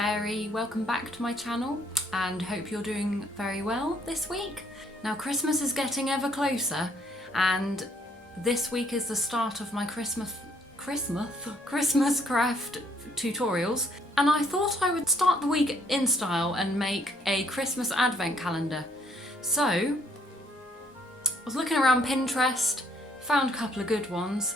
Fairy, welcome back to my channel and hope you're doing very well this week. Now Christmas is getting ever closer and this week is the start of my Christmas craft tutorials, and I thought I would start the week in style and make a Christmas advent calendar. So I was looking around Pinterest, found a couple of good ones,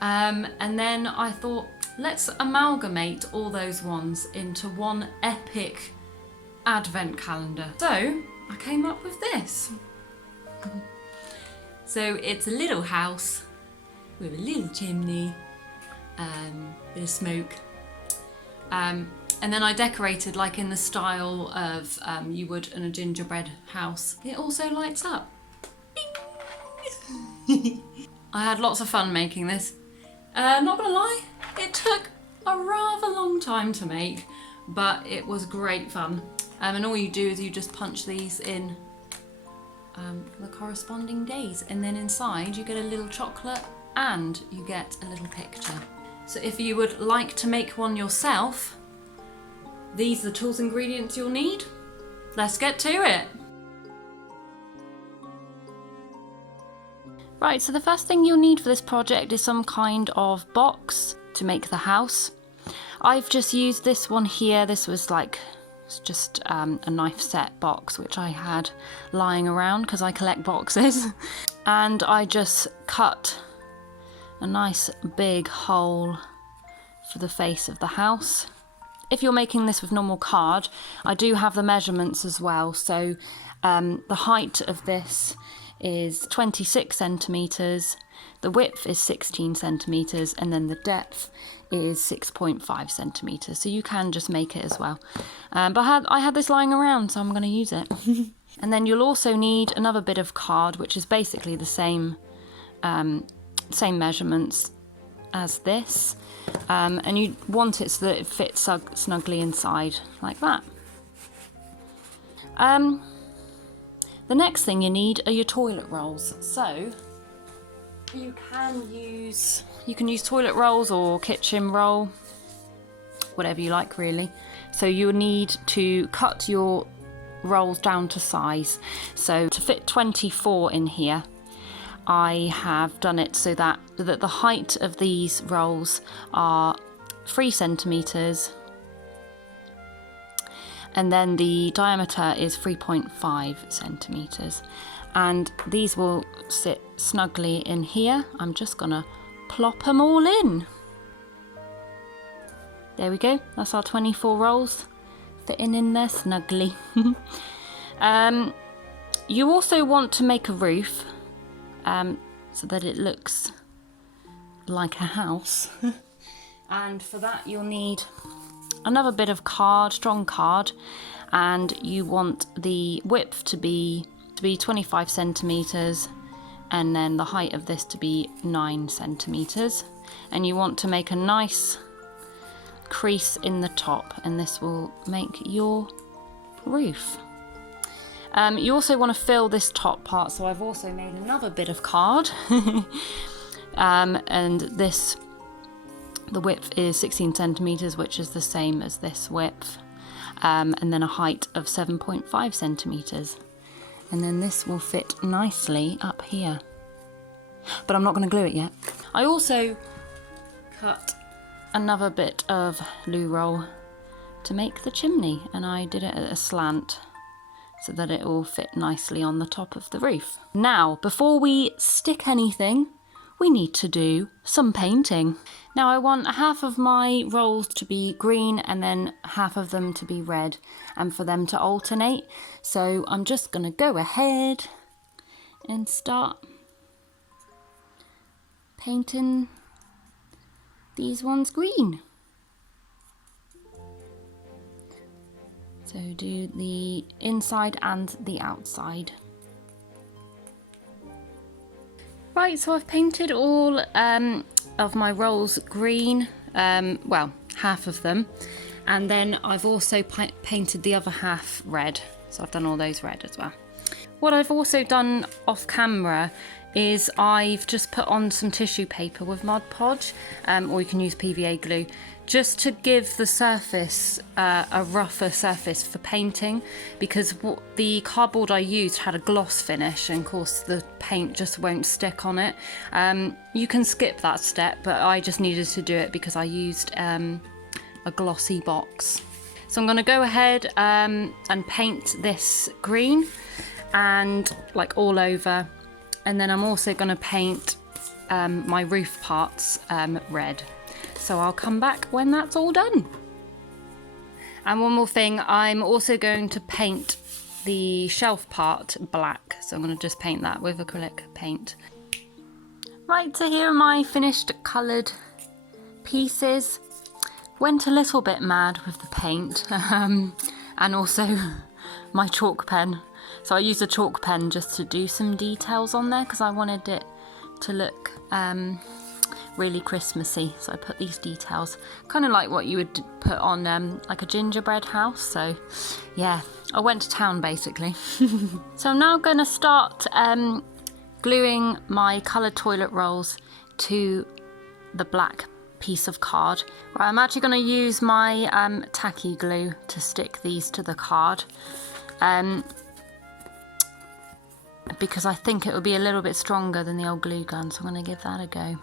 and then I thought, let's amalgamate all those ones into one epic advent calendar. So I came up with this. So it's a little house with a little chimney, bit of smoke, and then I decorated like in the style of you would in a gingerbread house. It also lights up. I had lots of fun making this. Not gonna lie, it took a rather long time to make, but it was great fun. And all you do is you just punch these in the corresponding days, and then inside you get a little chocolate and you get a little picture. So if you would like to make one yourself, these are the tools and ingredients you'll need. Let's get to it. Right, so the first thing you'll need for this project is some kind of box to make the house. I've just used this one here. This was like just a knife set box which I had lying around because I collect boxes. And I just cut a nice big hole for the face of the house. If you're making this with normal card, I do have the measurements as well. So the height of this is 26 centimeters, the width is 16 centimeters, and then the depth is 6.5 centimeters. So you can just make it as well. But I had this lying around, so I'm going to use it. And then you'll also need another bit of card, which is basically the same measurements as this, and you want it so that it fits snugly inside like that. The next thing you need are your toilet rolls. So you can use toilet rolls or kitchen roll, whatever you like really. So you'll need to cut your rolls down to size. So to fit 24 in here, I have done it so that the height of these rolls are 3 centimeters, and then the diameter is 3.5 centimeters, and these will sit snugly in here. I'm just gonna plop them all in. There we go, that's our 24 rolls fitting in there snugly. You also want to make a roof so that it looks like a house. And for that you'll need another bit of card, strong card, and you want the width to be 25 centimeters, and then the height of this to be 9 centimeters, and you want to make a nice crease in the top, and this will make your roof. You also want to fill this top part, so I've also made another bit of card. And this, the width is 16 centimeters, which is the same as this width, and then a height of 7.5 centimeters. And then this will fit nicely up here. But I'm not going to glue it yet. I also cut another bit of loo roll to make the chimney, and I did it at a slant so that it will fit nicely on the top of the roof. Now, before we stick anything, we need to do some painting. Now I want half of my rolls to be green and then half of them to be red, and for them to alternate. So I'm just gonna go ahead and start painting these ones green. So do the inside and the outside. Right, so I've painted all of my rolls green, well, half of them, and then I've also painted the other half red, so I've done all those red as well. What I've also done off camera is I've just put on some tissue paper with Mod Podge, or you can use PVA glue, just to give the surface a rougher surface for painting, because the cardboard I used had a gloss finish, and of course the paint just won't stick on it. You can skip that step, but I just needed to do it because I used a glossy box. So I'm going to go ahead and paint this green and like all over, and then I'm also going to paint my roof parts red. So I'll come back when that's all done. And one more thing, I'm also going to paint the shelf part black. So I'm going to just paint that with acrylic paint. Right, so here are my finished coloured pieces. Went a little bit mad with the paint and also my chalk pen. So I used a chalk pen just to do some details on there because I wanted it to look really Christmassy. So I put these details, kind of like what you would put on like a gingerbread house. So yeah, I went to town basically. So I'm now going to start gluing my coloured toilet rolls to the black piece of card. Right, I'm actually going to use my tacky glue to stick these to the card because I think it will be a little bit stronger than the old glue gun, so I'm going to give that a go.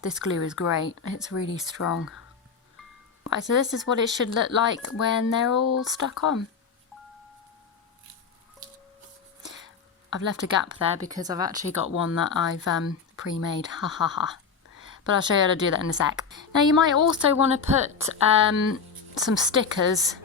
This glue is great, it's really strong. Right, so this is what it should look like when they're all stuck on. I've left a gap there because I've actually got one that I've pre-made, ha ha ha. But I'll show you how to do that in a sec. Now you might also want to put some stickers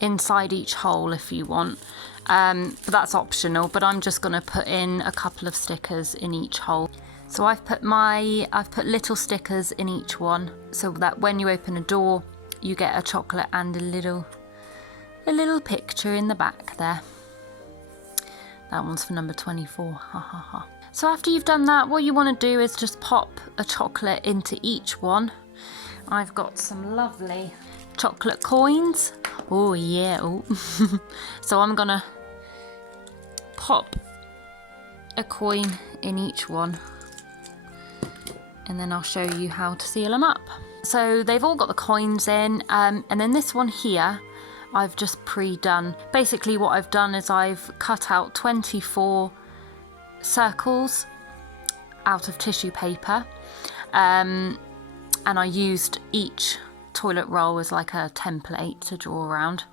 inside each hole if you want, but that's optional, but I'm just going to put in a couple of stickers in each hole. So I've put little stickers in each one so that when you open a door you get a chocolate and a little picture in the back there. That one's for number 24, ha ha ha. So after you've done that, what you want to do is just pop a chocolate into each one. I've got some lovely chocolate coins. Oh yeah, oh. So I'm gonna pop a coin in each one, and then I'll show you how to seal them up. So they've all got the coins in, and then this one here I've just pre-done. Basically what I've done is I've cut out 24 circles out of tissue paper, and I used each toilet roll as like a template to draw around,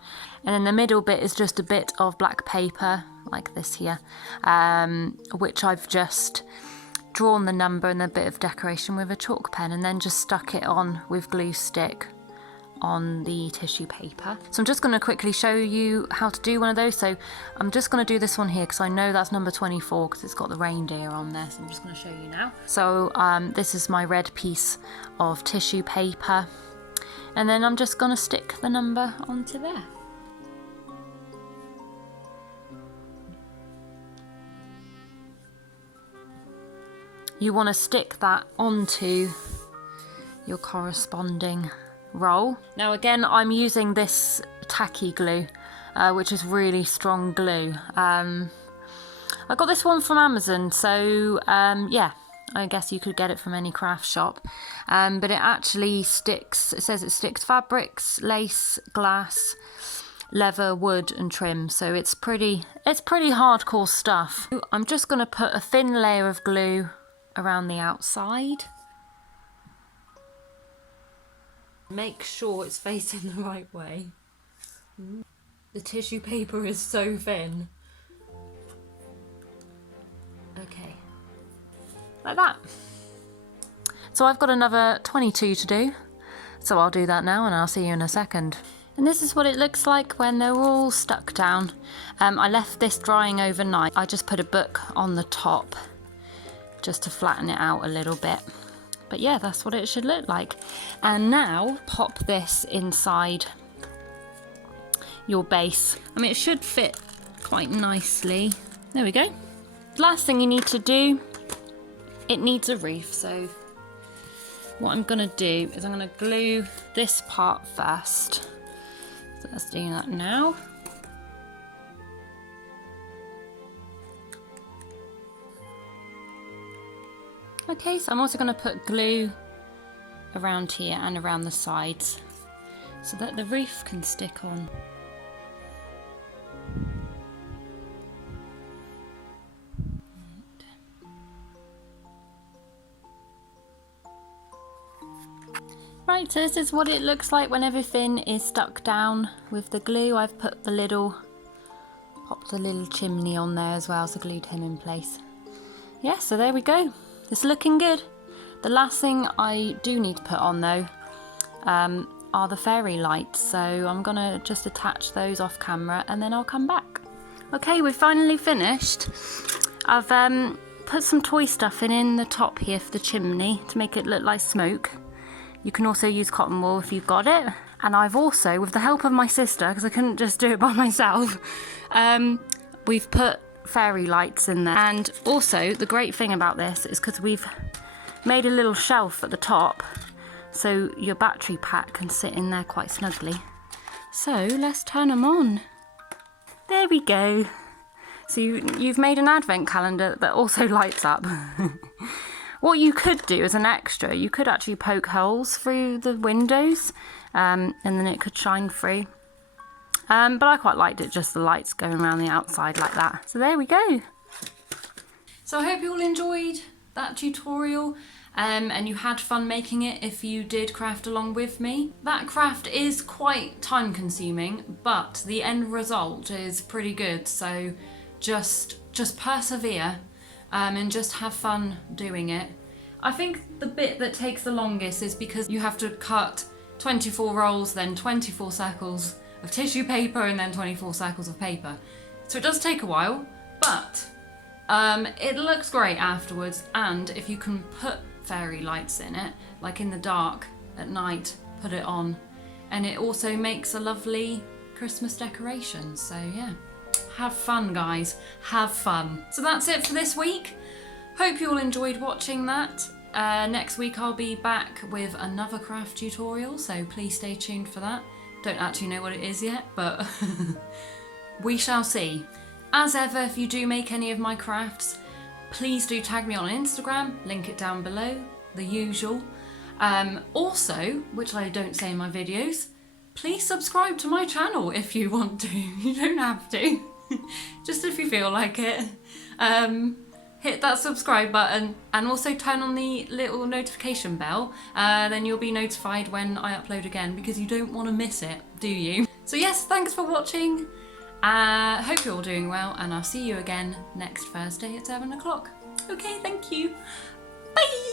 and then the middle bit is just a bit of black paper like this here, which I've just drawn the number and a bit of decoration with a chalk pen, and then just stuck it on with glue stick on the tissue paper. So I'm just going to quickly show you how to do one of those. So I'm just going to do this one here because I know that's number 24 because it's got the reindeer on there, so I'm just going to show you now. So this is my red piece of tissue paper, and then I'm just going to stick the number onto there. You want to stick that onto your corresponding roll. Now again, I'm using this tacky glue, which is really strong glue. I got this one from Amazon, so yeah, I guess you could get it from any craft shop, but it actually sticks. It says it sticks fabrics, lace, glass, leather, wood and trim, so it's pretty hardcore stuff. I'm just going to put a thin layer of glue around the outside. Make sure it's facing the right way. The tissue paper is so thin. Okay, like that. So I've got another 22 to do, so I'll do that now and I'll see you in a second. And this is what it looks like when they're all stuck down. I left this drying overnight. I just put a book on the top just to flatten it out a little bit. But yeah, that's what it should look like. And now pop this inside your base. I mean, it should fit quite nicely. There we go. Last thing you need to do, it needs a roof. So what I'm gonna do is I'm gonna glue this part first. So let's do that now. Okay, so I'm also going to put glue around here and around the sides so that the roof can stick on. Right, so this is what it looks like when everything is stuck down with the glue. I've put the little, popped a little chimney on there as well, so glued him in place. Yeah, so there we go. It's looking good. The last thing I do need to put on though are the fairy lights, so I'm gonna just attach those off camera and then I'll come back. Okay, we've finally finished. I've put some toy stuff in the top here for the chimney to make it look like smoke. You can also use cotton wool if you've got it. And I've also, with the help of my sister, because I couldn't just do it by myself, we've put fairy lights in there. And also, the great thing about this is because we've made a little shelf at the top, so your battery pack can sit in there quite snugly. So let's turn them on. There we go. So you've made an advent calendar that also lights up. What you could do as an extra, you could actually poke holes through the windows and then it could shine through. But I quite liked it, just the lights going around the outside like that. So there we go. So I hope you all enjoyed that tutorial and you had fun making it if you did craft along with me. That craft is quite time consuming, but the end result is pretty good. So just persevere. And just have fun doing it. I think the bit that takes the longest is because you have to cut 24 rolls, then 24 circles of tissue paper, and then 24 circles of paper. So it does take a while, but it looks great afterwards. And if you can put fairy lights in it, like in the dark at night, put it on, and it also makes a lovely Christmas decoration. So yeah. Have fun, guys. Have fun. So that's it for this week. Hope you all enjoyed watching that. Next week I'll be back with another craft tutorial, so please stay tuned for that. Don't actually know what it is yet, but we shall see. As ever, if you do make any of my crafts, please do tag me on Instagram, link it down below, the usual. Also, which I don't say in my videos, please subscribe to my channel if you want to. You don't have to. Just if you feel like it. Hit that subscribe button and also turn on the little notification bell. Then you'll be notified when I upload again, because you don't want to miss it, do you? So yes, thanks for watching. Hope you're all doing well, and I'll see you again next Thursday at 7 o'clock. Okay, thank you. Bye!